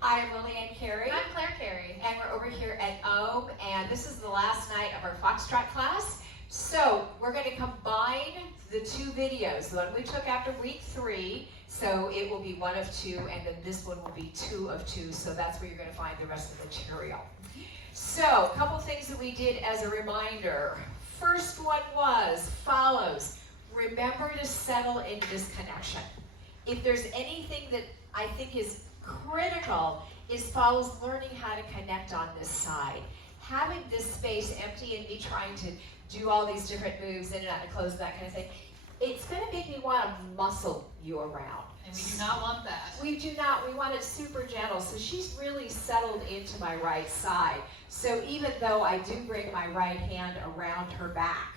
Hi, I'm Lillian Carey. I'm Claire Carey. And we're over here at OHM, and this is the last night of our Foxtrot class. So we're going to combine the two videos, the one we took after week 3, so it will be 1 of 2, and then this one will be 2 of 2, so that's where you're going to find the rest of the material. So, a couple things that we did as a reminder. First one follows. Remember to settle into this connection. If there's anything that I think is critical, is follows learning how to connect on this side. Having this space empty and me trying to do all these different moves in and out and close and that kind of thing, it's going to make me want to muscle you around. And we do not want that. We do not. We want it super gentle. So she's really settled into my right side. So even though I do bring my right hand around her back,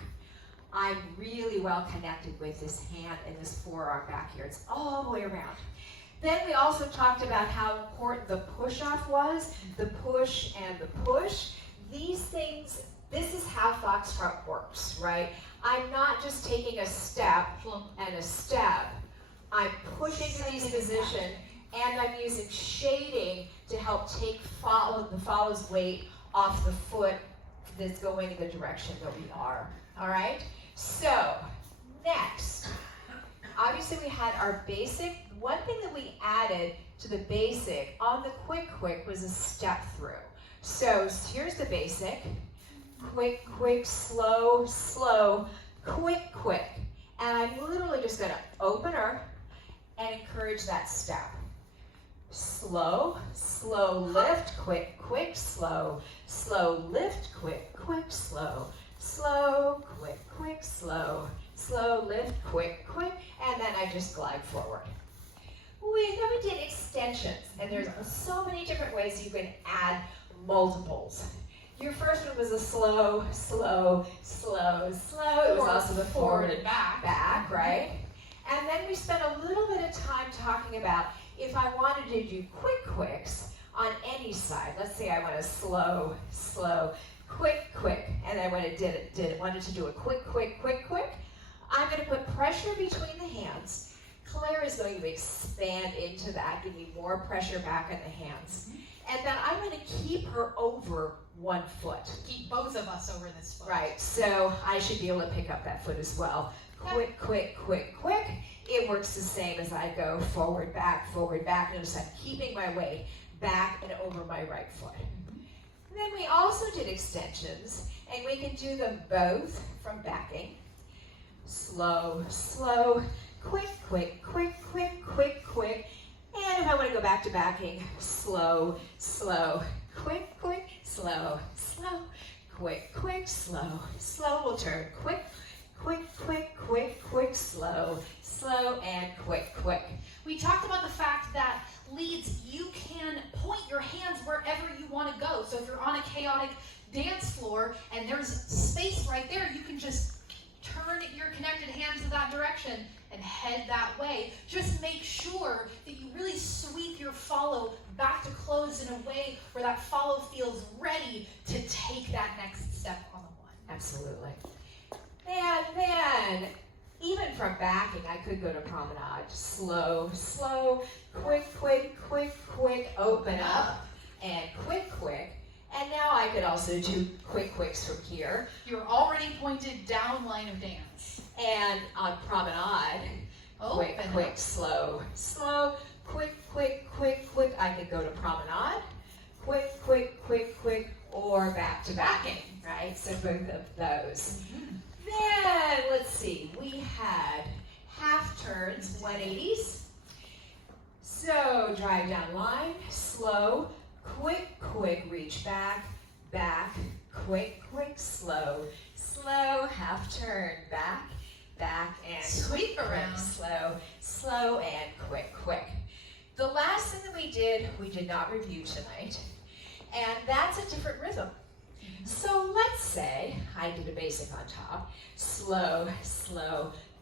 I'm really well connected with this hand and this forearm back here. It's all the way around. Then we also talked about how important the push-off was, the push and the push. These things, this is how Foxtrot works, right? I'm not just taking a step and a step. I'm pushing to these positions, and I'm using shading to help take the follow's weight off the foot that's going in the direction that we are. All right? So, next. Obviously, we had our basic. One thing that we added to the basic on the quick was a step through. So here's the basic. Quick, slow, quick. And I'm literally just going to open her and encourage that step. Slow, lift, quick, slow, lift, quick, slow, quick, slow, lift, quick, and then I just glide forward. Then we did extensions, and there's so many different ways you can add multiples. Your first one was a slow. It was also the forward and back, right? And then we spent a little bit of time talking about if I wanted to do quicks on any side. Let's say I want a slow, quick, and I wanted to do a quick. I'm going to put pressure between the hands. Claire is going to expand into that, give me more pressure back in the hands. And then I'm going to keep her over 1 foot. Keep both of us over this foot. Right, so I should be able to pick up that foot as well. Quick. It works the same as I go forward, back. Notice I'm keeping my weight back and over my right foot. Then we also did extensions, and we can do them both from backing. Slow, quick. And if I want to go back to backing, slow, quick, slow, quick, slow, we'll turn, quick, slow, and quick. We talked about the fact that leads, you can point your hands wherever you want to go. So if you're on a chaotic dance floor and there's space right there, you can just turn your connected hands in that direction and head that way. Just make sure that you really sweep your follow back to close in a way where that follow feels ready to take that next step on the one. Absolutely. And then, even from backing, I could go to promenade. Slow, quick, open up, and quick. And now I could also do quicks from here. You're already pointed down line of dance. And on promenade, quick, slow, quick. I could go to promenade, quick, or back to backing, right? So both of those. Then, let's see, we had half turns, 180s. So drive down line, slow, quick, reach back, quick, slow, half turn, back, and sweep around, slow, and quick. The last thing that we did not review tonight, and that's a different rhythm. So let's say I did a basic on top, slow,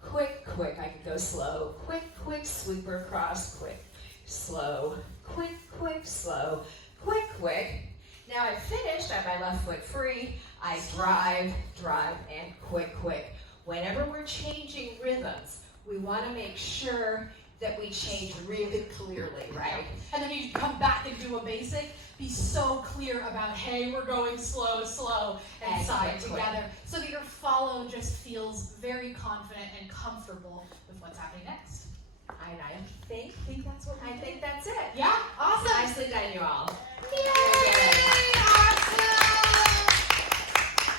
quick, I could go slow, quick, sweeper across, quick, slow, quick, slow, quick. Now I've finished, I have my left foot free, I drive, and quick. Whenever we're changing rhythms, we want to make sure that we change really clearly, right? And then you come back and do a basic, be so clear about, hey, we're going slow, and side quickly. together, so that your follow just feels very confident and comfortable with what's happening next. I think that's what I think that's it. Yeah, awesome. Nicely done, you all.